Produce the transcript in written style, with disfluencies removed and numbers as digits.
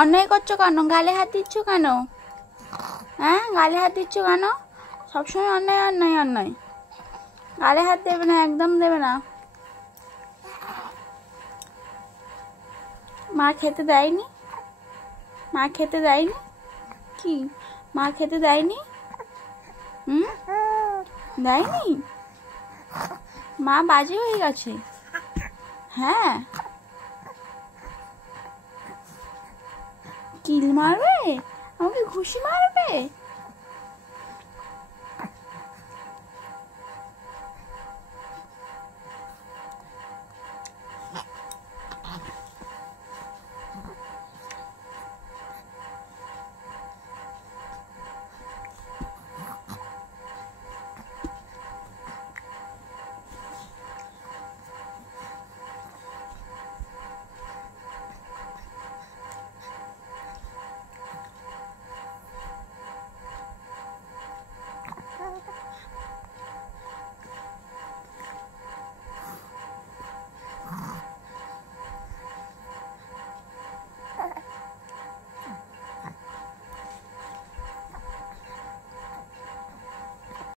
অন্যায় করছো কেন? গালে হাত দিচ্ছ কেন? হ্যাঁ, গালে হাত দিচ্ছ কেন? সবসময় অন্যায় অন্যায় অন্যায়। গালে হাত দেবে না, একদম দেবে না। মা খেতে দেয়নি? মা খেতে দেয়নি? কি মা খেতে দেয়নি? দেয়নি? মা বাজে হয়ে গেছে? হ্যাঁ, কিল মারবে? আমাকে ঘুষি মারবে?